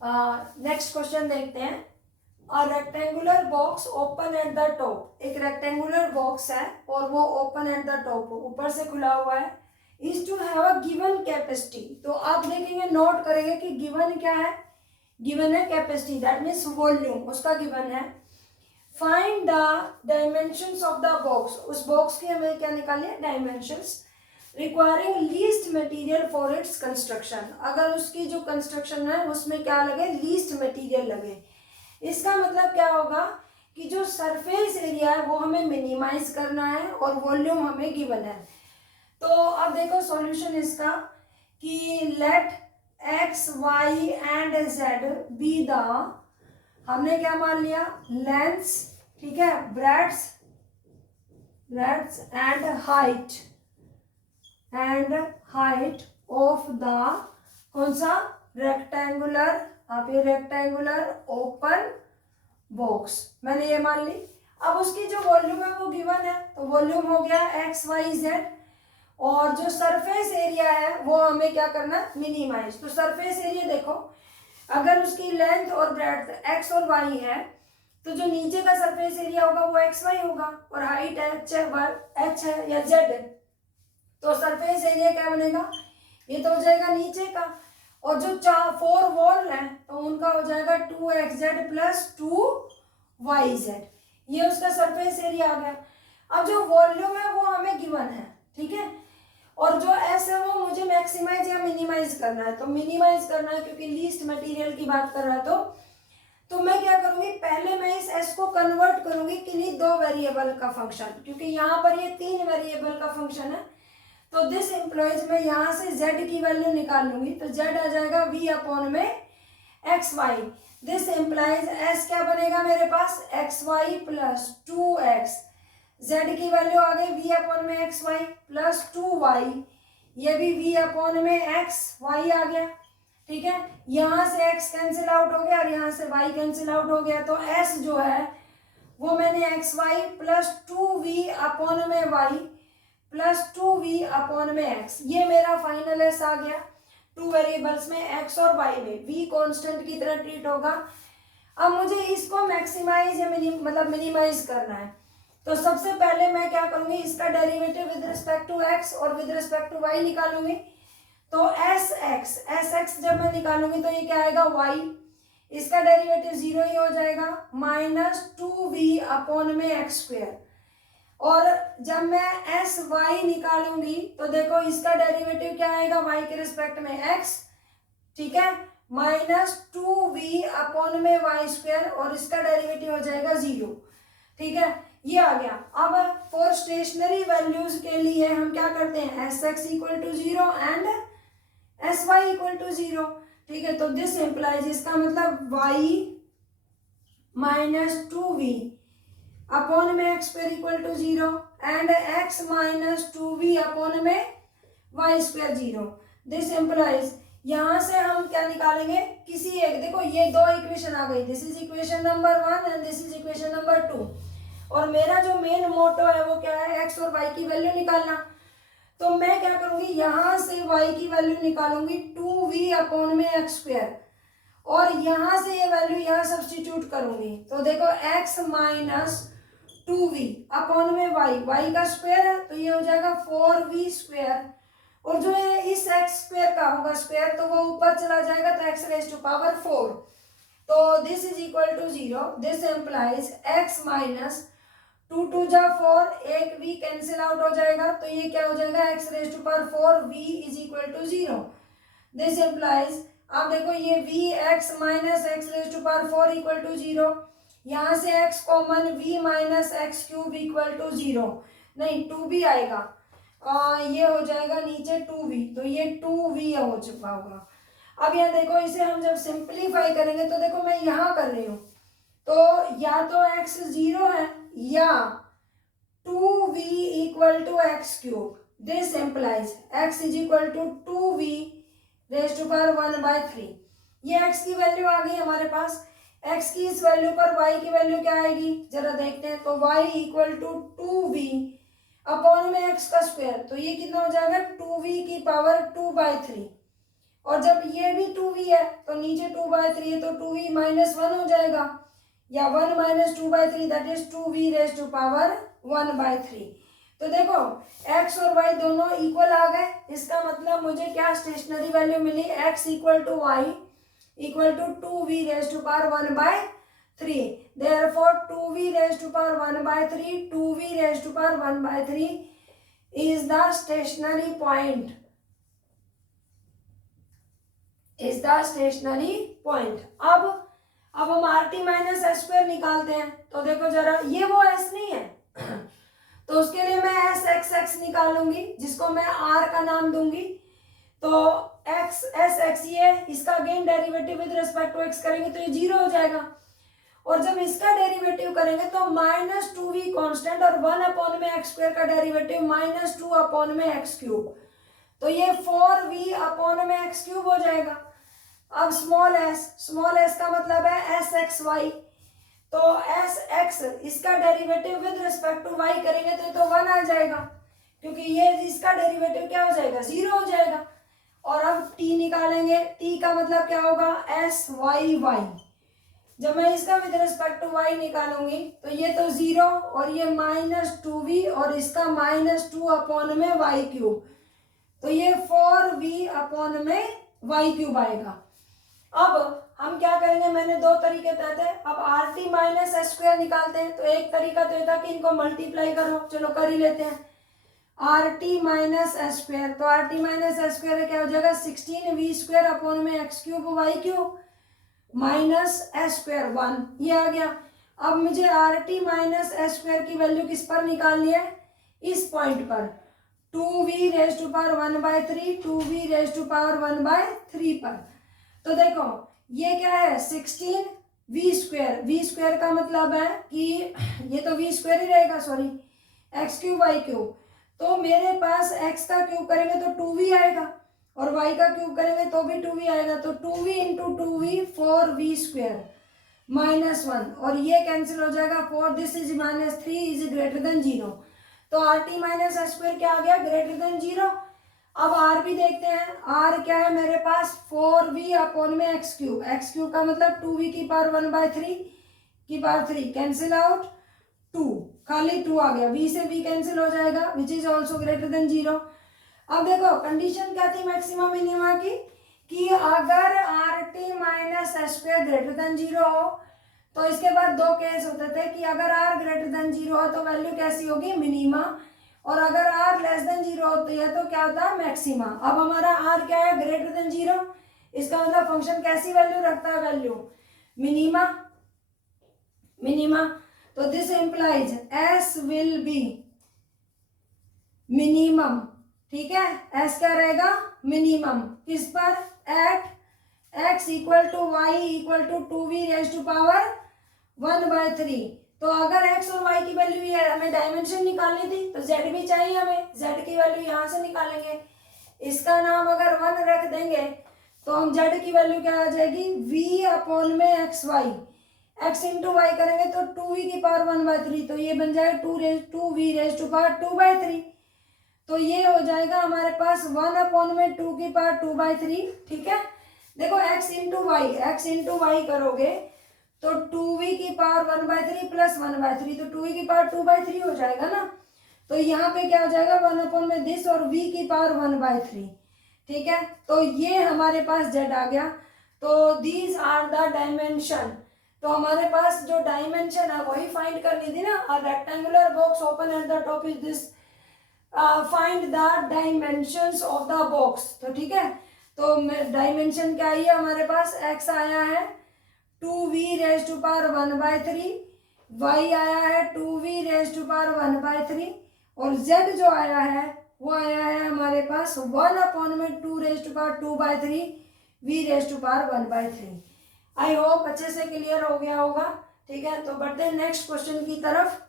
Next question देखते हैं। A rectangular box open at the top, एक रेक्टेंगुलर बॉक्स है और वो ओपन एट द टॉप, ऊपर से खुला हुआ है, is to have a given capacity. तो आप देखेंगे, नोट करेंगे कि गिवन क्या है, गिवन है कैपेसिटी, दैट मीन्स वॉल्यूम उसका गिवन है। Find the dimensions of the box, उस बॉक्स की हमें क्या निकालनी है, dimensions. Requiring least material for its construction, अगर उसकी जो कंस्ट्रक्शन है उसमें क्या लगे, लीस्ट मटेरियल लगे। इसका मतलब क्या होगा कि जो सरफेस एरिया है वो हमें मिनिमाइज करना है और वॉल्यूम हमें गिवन है। तो अब देखो सॉल्यूशन इसका कि let X Y and Z be the, हमने क्या मान लिया, लेंथ्स, ठीक है, breadth and height of the, कौन सा, रेक्टेंगुलर, आप ये रेक्टेंगुलर ओपन बॉक्स, मैंने ये मान ली। अब उसकी जो वॉल्यूम है वो गिवन है, तो वॉल्यूम हो गया एक्स वाई जेड, और जो सरफेस एरिया है वो हमें क्या करना है, मिनिमाइज। तो सरफेस एरिया देखो, अगर उसकी लेंथ और ब्रेड्थ एक्स और वाई है तो जो नीचे का सरफेस एरिया होगा वो एक्स वाई होगा, और हाइट एच है या जेड है, तो सरफेस एरिया क्या बनेगा, ये तो हो जाएगा नीचे का। और जो 4 वॉल है तो उनका हो जाएगा 2xz प्लस 2yz, ये उसका सरफेस एरिया आ गया। अब जो वॉल्यूम है वो हमें गिवन है, ठीक है, और जो एस है वो मुझे मैक्सिमाइज या मिनिमाइज करना है। तो मिनिमाइज करना है क्योंकि लीस्ट मटेरियल की बात कर रहा है, तो मैं क्या करूंगी, पहले मैं इस एस को कन्वर्ट करूंगी किन्हीं 2 वेरिएबल का फंक्शन, क्योंकि यहाँ पर ये 3 वेरिएबल का फंक्शन है। तो दिस एम्प्लॉयज में यहाँ से z की वैल्यू निकाल लूंगी, तो z आ जाएगा v अपॉन में x y. This implies s क्या बनेगा मेरे पास, x Y plus 2x, z की वैल्यू आ गई v अपॉन में एक्स वाई प्लस 2y, ये भी v अपॉन में एक्स वाई आ गया, ठीक है। यहाँ से x कैंसिल आउट हो गया और यहाँ से y कैंसिल आउट हो गया, तो s जो है वो मैंने X Y plus 2v upon में y प्लस 2v अपॉन में x, ये मेरा फाइनल एस आ गया। 2 वेरिएबल्स में x और y में v कांस्टेंट की तरह ट्रीट होगा। अब मुझे इसको मैक्सिमाइज या मिनिमाइज करना है, तो सबसे पहले मैं क्या करूंगी, इसका derivative with respect to x और विद रिस्पेक्ट टू y निकालूंगी। तो एस एक्स जब मैं निकालूंगी तो ये क्या आएगा, y, इसका डेरिवेटिव 0 ही हो जाएगा, माइनस 2v अपॉन में एक्स स्क्वायर। और जब मैं एस वाई निकालूंगी तो देखो इसका डेरिवेटिव क्या आएगा, y के रिस्पेक्ट में x, ठीक है, माइनस 2v अपॉन में वाई स्क्वायर, और इसका डेरिवेटिव हो जाएगा 0, ठीक है, ये आ गया। अब फॉर स्टेशनरी वैल्यूज के लिए हम क्या करते हैं, S X equal to 0 and S Y equal to 0, ठीक है। तो दिस इम्प्लाइज, इसका मतलब y माइनस 2v अपॉन में X square equal to 0 and x minus 2v upon में वाई स्क्वायर 0। दिस इम्प्लाइज, यहाँ से हम क्या निकालेंगे, किसी एक, देखो ये 2 इक्वेशन आ गई, this is equation number 1 and this is equation number 2, और मेरा जो मेन मोटो है वो क्या है, x और y की वैल्यू निकालना। तो मैं क्या करूंगी, यहाँ से y की वैल्यू निकालूंगी 2v अपॉन में एक्स स्क्वायर, और यहाँ से ये वैल्यू यहाँ सब्सटीट्यूट करूंगी, तो देखो x माइनस 2v अपॉन में y का स्क्वायर है तो ये हो जाएगा 4v स्क्वायर, और जो है इस x स्क्वायर का होगा स्क्वायर तो वो ऊपर चला जाएगा, तो x रेज टू पावर 4, तो this is equal to 0। This implies x minus 2 जा 4, एक v कैंसिल आउट हो जाएगा, तो ये क्या हो जाएगा, x raise to power 4 v is equal to 0। This implies, आप देखो ये v x minus X raise to power 4 equal to 0, यहाँ से x common, v minus X cube equal to 0, नहीं 2v आएगा, ये हो जाएगा नीचे 2v, तो ये 2v हो चुका होगा। अब यहाँ देखो, इसे हम जब सिंप्लीफाई करेंगे तो देखो मैं यहाँ कर रही हूँ, तो या तो x 0 है या 2v equal to X cube, this implies x is equal to 2v raise to power 1/3, ये x की वैल्यू आ गई हमारे पास। x की इस वैल्यू पर y की वैल्यू क्या आएगी, जरा देखते हैं, तो y equal to 2v upon में x का स्क्वायर, तो ये कितना हो जाएगा, 2v की पावर 2/3, और जब ये भी 2v है तो नीचे 2/3 है तो 2v माइनस 1 हो जाएगा, या 1 minus 2/3 that is 2v raise to power 1/3। तो देखो x और y दोनों इक्वल आ गए, इसका मतलब मुझे क्या स्टेशनरी वैल्यू मिली, x equal to Y equal to 2v raise to power 1/3। Therefore 2v raise to power 1/3, 2v raise to power 1/3 is the stationary point, is the stationary point। अब हम RT minus S square निकालते हैं, तो देखो जरा ये वो s नहीं है तो उसके लिए मैं एस एक्स एक्स निकालूंगी जिसको मैं r का नाम दूंगी। तो x एस एक्स ये इसका again derivative with respect to x करेंगे तो ये 0 हो जाएगा, और जब इसका डेरिवेटिव करेंगे तो माइनस 2v कॉन्स्टेंट और 1 में एक्स स्क्वायर का डेरिवेटिव माइनस 2 में एक्स क्यूब, तो ये 4v में एक्स क्यूब हो जाएगा। अब स्मॉल s का मतलब है एस एक्स वाई, तो एस एक्स इसका derivative with respect to y करेंगे तो 1 आ जाएगा, क्योंकि ये इसका डेरिवेटिव क्या हो जाएगा 0 हो जाएगा। और अब t निकालेंगे, t का मतलब क्या होगा एस वाई वाई, जब मैं इसका विद रिस्पेक्ट टू y निकालूंगी तो ये तो 0 और ये माइनस 2v और इसका माइनस 2 में y क्यूब, तो ये 4v में y क्यूब आएगा। अब हम क्या करेंगे, मैंने दो तरीके तय थे, अब RT माइनस एस स्क्वायर निकालते हैं। तो एक तरीका तो था कि इनको मल्टीप्लाई करो, चलो कर ही लेते हैं। RT माइनस एस स्क्वायर, तो RT माइनस एस स्क्वायर क्या हो जाएगा 16v स्क्वायर में X cube Y cube minus S square 1, ये आ गया। अब मुझे RT माइनस एस स्क्वायर की वैल्यू किस पर निकालनी है, इस पॉइंट पर 2v raise to power 1/3, 2v raise to power 1/3 पर। तो देखो ये क्या है 16v स्क्वायर, v स्क्वायर का मतलब है कि ये तो v स्क्वायर ही रहेगा, sorry X cube Y cube, तो मेरे पास x का क्यूब करेंगे तो 2v आएगा और y का क्यूब करेंगे तो भी 2v आएगा, तो 2v into 2v 4v square minus 1, और ये कैंसिल हो जाएगा 4, this is minus 3 is greater than 0, तो RT माइनस एस स्क्वायर क्या आ गया ग्रेटर देन 0। अब r भी देखते हैं, r क्या है मेरे पास 4v में एक्स क्यूब का मतलब 2v की पावर 1/3 की पावर 3 कैंसिल आउट 2, खाली 2 आ गया, v से v कैंसिल हो जाएगा which is also greater than 0। अब देखो कंडीशन क्या थी मैक्सिमम मिनिमा की, कि अगर RT minus S square greater than 0 हो, तो इसके बाद दो केस होते थे कि अगर r ग्रेटर देन 0 हो तो वैल्यू कैसी होगी मिनिमा, और अगर r लेस देन 0 होती है तो क्या होता है मैक्सिमा। अब हमारा r क्या है ग्रेटर देन 0, इसका मतलब फंक्शन कैसी वैल्यू रखता है, वैल्यू मिनिमा। तो this implies s will be minimum, ठीक है, s क्या रहेगा मिनिमम, किस पर at x equal to Y equal to 2v raise to power 1/3। तो अगर x और y की वैल्यू ये है, हमें डायमेंशन निकालनी थी तो z भी चाहिए, हमें z की वैल्यू यहाँ से निकालेंगे, इसका नाम अगर 1 रख देंगे तो हम z की वैल्यू क्या आ जाएगी v में x Y, x into Y करेंगे तो 2v की पावर 1/3, तो ये बन जाएगा 2v रेज टू पावर 2/3, तो ये हो जाएगा हमारे पास 1 में 2 की पावर 2/3, ठीक है। देखो x इंटू वाई करोगे तो 2v की पावर 1/3 प्लस 1/3, तो 2v की पावर 2/3 हो जाएगा ना, तो यहाँ पे क्या हो जाएगा 1 में दिस और v की पावर 1/3, ठीक है। तो ये हमारे पास z आ गया, तो दीज आर द डायमेंशन, तो हमारे पास जो डायमेंशन है वही फाइंड करनी थी ना। A rectangular box open at the top is this, find the dimensions of the box, तो ठीक है। तो डायमेंशन क्या आई है हमारे पास, x आया है 2v raise to power 1/3, y आया है 2v रेज टू पावर 1/3, और z जो आया है वो आया है हमारे पास 1 में 2 raise to power 2/3 v raise to power 1/3। I hope अच्छे से क्लियर हो गया होगा, ठीक है। तो बढ़ते हैं नेक्स्ट क्वेश्चन की तरफ।